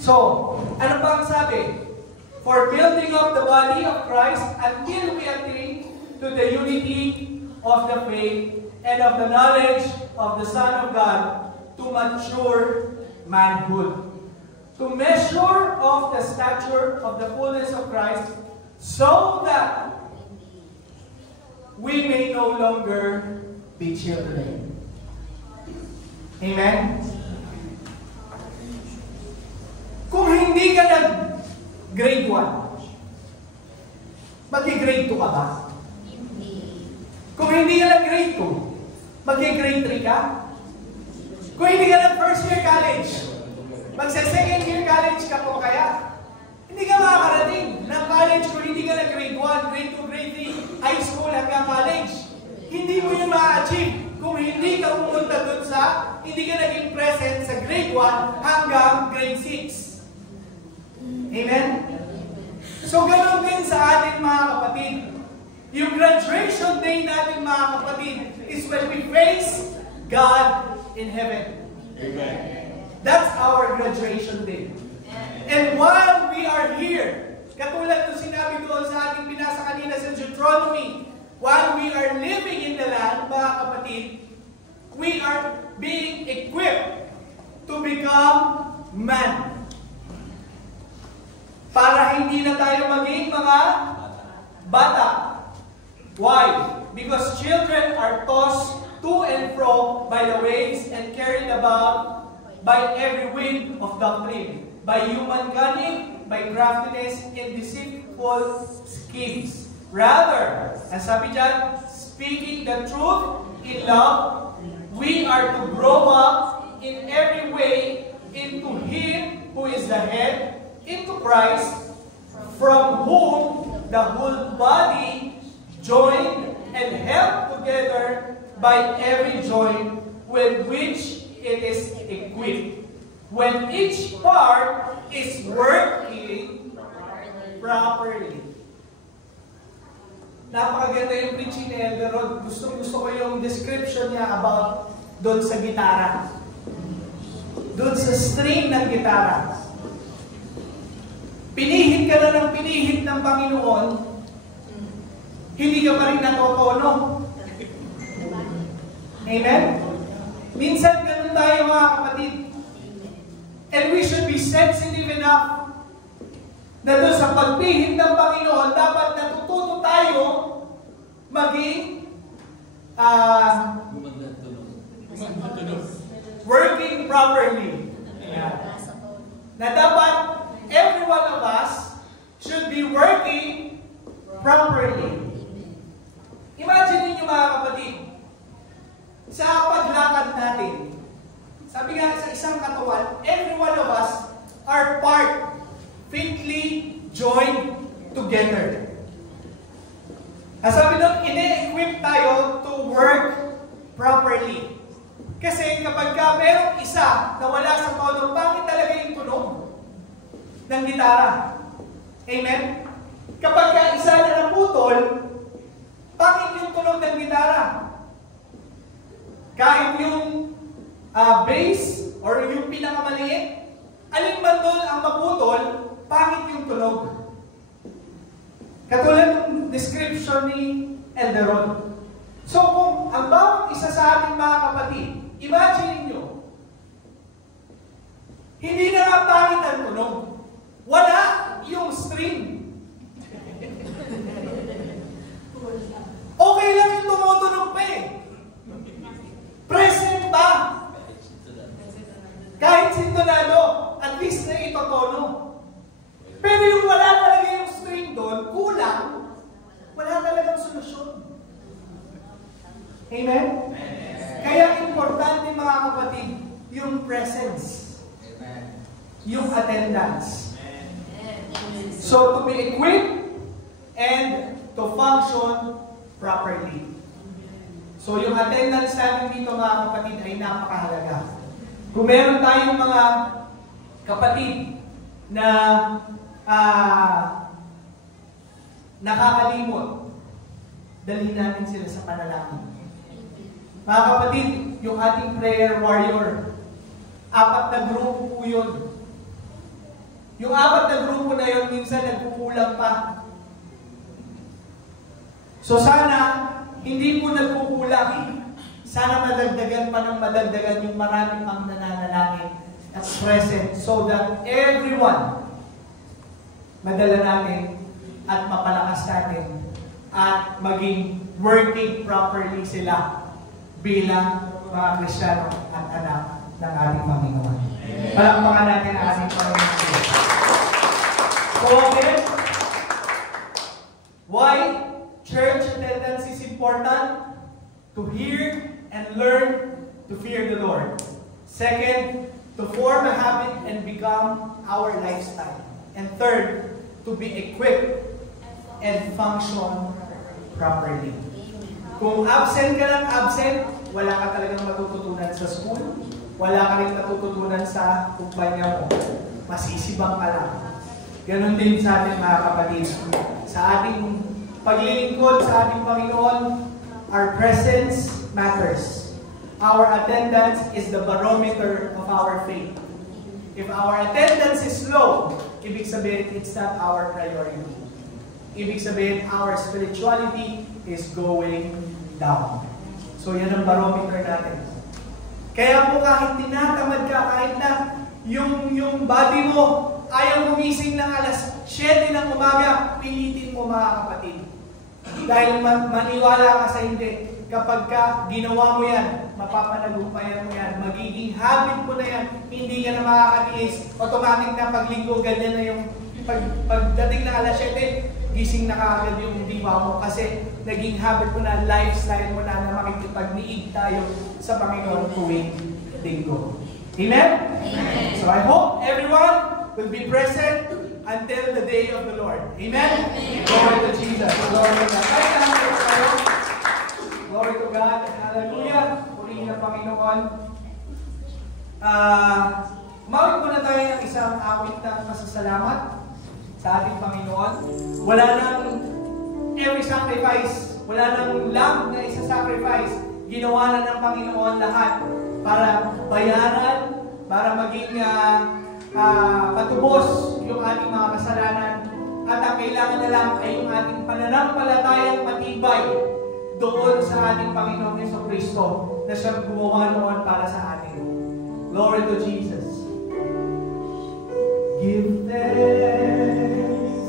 So, ano bang sabi? For building up the body of Christ until we attain to the unity of the faith and of the knowledge of the Son of God, to mature manhood, to measure of the stature of the fullness of Christ, so that we may no longer be children. Amen? Kung hindi ka nag-grade 1, mag-grade 2 ka ba? Kung hindi ka nag-grade 2, mag-grade 3 ka? Kung hindi ka nag-first year college, magsa-second year college ka po kaya? Hindi ka makakarating ng college kung hindi ka nag-grade 1, grade 2, grade 3, high school hanggang college. Hindi mo yun ma-achieve kung hindi ka pumunta dun sa, hindi ka naging present sa grade 1 hanggang grade 6. Amen? So, ganoon din sa ating mga kapatid. Yung graduation day natin mga kapatid is when we face God in heaven. Amen. That's our graduation day. And while we are here, katulad ng sinabi doon sa ating binasa kanina sa Deuteronomy, while we are living in the land, mga kapatid, we are being equipped to become man. Para hindi na tayo maging mga bata. Why? Because children are tossed to and fro by the waves and carried about by every wind of doctrine, by human cunning, by craftiness, and deceitful schemes. Rather, as sabi dyan, speaking the truth in love, we are to grow up in every way into Him who is the head, into Christ, from whom the whole body, joined and held together by every joint with which it is equipped. When each part is working properly. Napakaganda yung preaching ni Elder Rod. Gusto ko yung description niya about doon sa gitara. Doon sa string ng gitara. Pinihit ka na ng pinihit ng Panginoon, hindi ka pa rin natotono. Amen? Minsan ganun tayo mga kapatid. And we should be sensitive enough na doon sa pagpihit ng Panginoon, dapat natututo tayo maging working properly. Yeah. Na dapat every one of us should be working properly. Imagine ninyo mga kapatid, sa paglakad natin, sabi nga sa isang katawan, every one of us are part, fitly joined together. Sabi doon, ine-equip tayo to work properly. Kasi kapag ka merong isa na wala sa tono, pangit talaga yung tunog ng gitara. Amen? Kapag ka isa na naputol, pangit yung tunog ng gitara. Kahit yung bass or yung pinakamaliit, alin man doon ang maputol, pangit yung tunog. Katulad ng description ni Elder Rod. So kung ang bawat isa sa ating mga kapatid, imagine nyo, hindi na nga pangit ang tunog. Wala yung string. Okay lang yung tumutunog pa eh. Present pa. Kahit sintonado, at least na itotono. Pero yung wala talaga yung string doon, kulang, wala talagang solusyon. Amen? Kaya importante mga kapatid, yung presence. Yung attendance. So to be equipped and to function properly. So yung attendance natin dito mga kapatid ay napakahalaga. Kung meron tayong mga kapatid na nakakalimot, dalhin natin sila sa panalangin. Mga kapatid, yung ating prayer warrior, 4 na grupo po yun. Yung 4 na grupo na yun, minsan nagkukulang pa. So sana, hindi po nagkukulang. Sana madagdagan pa ng madagdagan yung marami pang nananalangin at present so that everyone madala natin at mapalakas natin at maging working properly sila bilang mga Kristiyano at anak ng ating Panginoon. Palakpakan natin ang ating Panginoon. So again, why church attendance is important? To hear and learn to fear the Lord. Second, to form a habit and become our lifestyle. And third, to be equipped and function properly. Kung absent ka ng absent, wala ka talagang matututunan sa school, wala ka rin matututunan sa kumpanya mo. Masisibang ka lang. Ganon din sa ating mga kapatid. Sa ating paglilingkod sa ating Panginoon, our presence matters. Our attendance is the barometer of our faith. If our attendance is low, ibig sabihin, it's not our priority. Ibig sabihin, our spirituality is going down. So yan ang barometer natin. Kaya po kahit tinatamad ka, kahit na yung body mo ayaw gumising ng alas 7 ng umaga, pilitin mo mga kapatid. Dahil maniwala ka sa hindi. Kapag ka ginawa mo yan, mapapanagumpayan mo yan, magiging habit mo na yan, hindi ka na makakatiis. Automatic na paglinggo, ganyan na yung pagdating na alas 7, gising na kaagad yung diwa mo kasi naging habit mo na, lifestyle mo na makikipagniig tayo sa Panginoon tuwing linggo. Amen? Amen? So I hope everyone will be present until the day of the Lord. Amen? Amen. Glory to Jesus. Glory to God. Glory to God. Hallelujah. Purihin na Panginoon. Mawit muna tayo ng isang awit ng pasasalamat. sa ating Panginoon. Wala nang every sacrifice, wala nang lamb na isa-sacrifice. Ginawa na ng Panginoon lahat para bayaran, para maging patubos yung ating mga kasalanan. At ang kailangan na lang ay yung ating pananampalatayang matibay doon sa ating Panginoong Jesucristo na siyang gumawa noon para sa atin. Glory to Jesus. Give thanks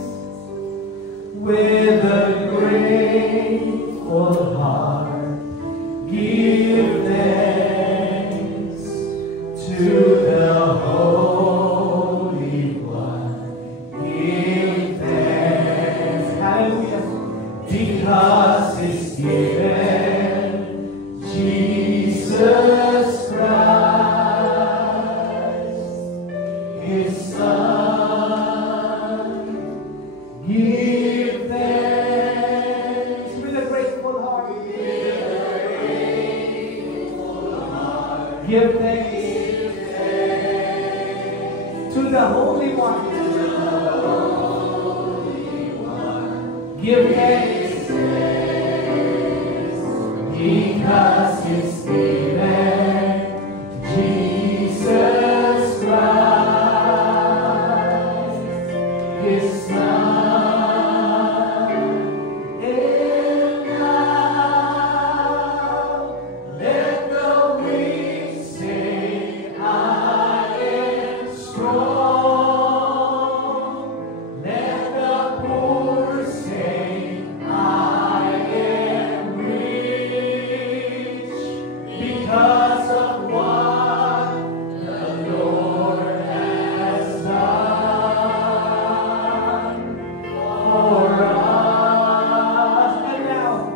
with a grateful heart. Give thanks to the Holy One. Give thanks, hallelujah, because it's given Jesus Christ, His Son. Give thanks with a grateful heart. Give thanks to the Holy One. Give thanks because it's given Jesus Christ, His Son. And now let the weak say, I am strong. Let the poor say, I am rich, because of what the Lord has done for us. And now,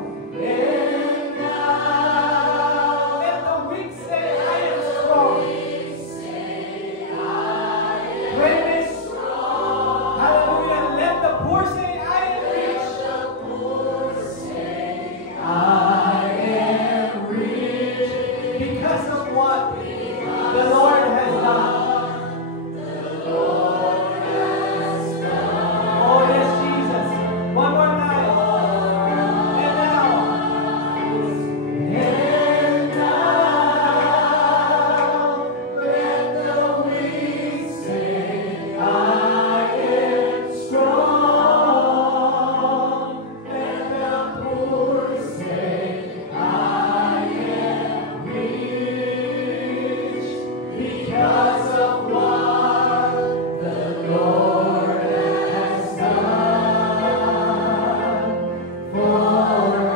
let the weak say, I am strong. Greatness. Hallelujah. Let the poor say, I am rich. I am rich because of what the Lord has done. Oh, yes, Jesus. One more time. And now. And now, let the weak say, I am strong. Let the poor say, I am rich, because of what the Lord has done for us.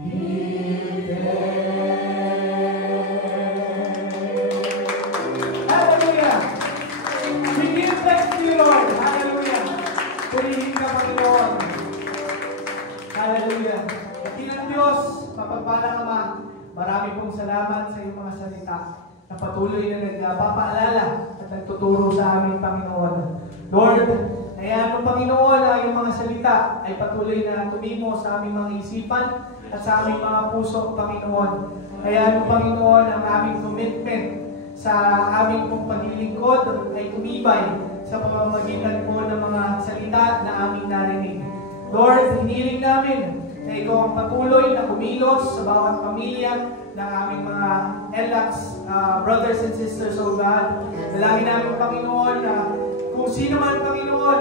Give thanks. Hallelujah! We give thanks to you, Lord. Hallelujah! Purihin ka, Panginoon. Hallelujah! Dakilang Diyos, mapagpalang Ama, marami pong salamat sa iyong mga salita na patuloy na nagpapaalala at nagtuturo sa amin, Panginoon. Lord, hayaan mo, Panginoon, na iyong mga salita ay patuloy na tumimo sa aming mga isipan at sa aming mga puso, Panginoon. Hayaan mo, Panginoon, ang aming commitment sa aming pong paglilingkod ay tumibay sa pamamagitan po ng mga salita na aming narinig. Lord, hiniling namin na ikaw ang patuloy na kumilos sa bawat pamilya ng aming mga LX brothers and sisters, O God. Dalangin namin, Panginoon, na kung sino man, Panginoon,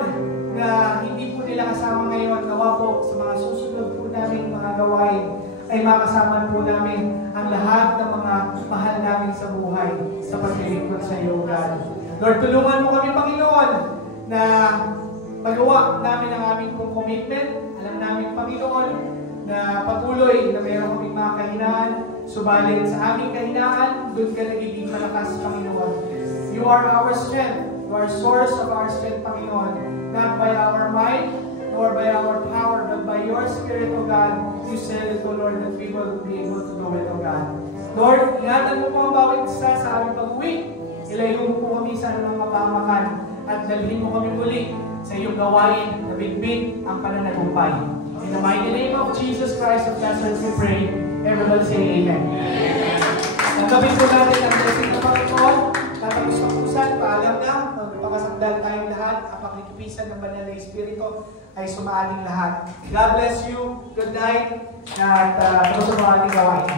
na hindi po nila kasama ngayon, nawa po sa mga susunod po namin mga gawain, ay makasama po namin ang lahat ng mga mahal namin sa buhay sa paglilingkod sa iyo, God. Lord, tulungan mo kami, Panginoon, na magawa namin ang aming pong commitment. Alam namin, Panginoon, na patuloy na mayroon kaming mga kahinaan, subalit sa aming kahinaan, doon ka nagiging malakas, Panginoon. You are our strength. You are source of our strength, Panginoon. Not by our might, nor by our power, but by your Spirit, O God. You said it, O Lord, that we will be able to do it, O God. Lord, ingatan mo po ang bawat isa sa aming pag-uwi. Ilayo mo po kami sa anumang mapamakan at dalhin mo kami muli sa iyong gawain na bitbit ang pananagumpay. In the mighty name of Jesus Christ of Nazareth, we pray. Everybody say Amen. Tanggapin po natin ang blessing ng Panginoon. Tatapos na pusan, paalam na. Magpakasama kapisan ng Banal na Espiritu ay sumaating lahat. God bless you. Good night. At sa mga ating gawain.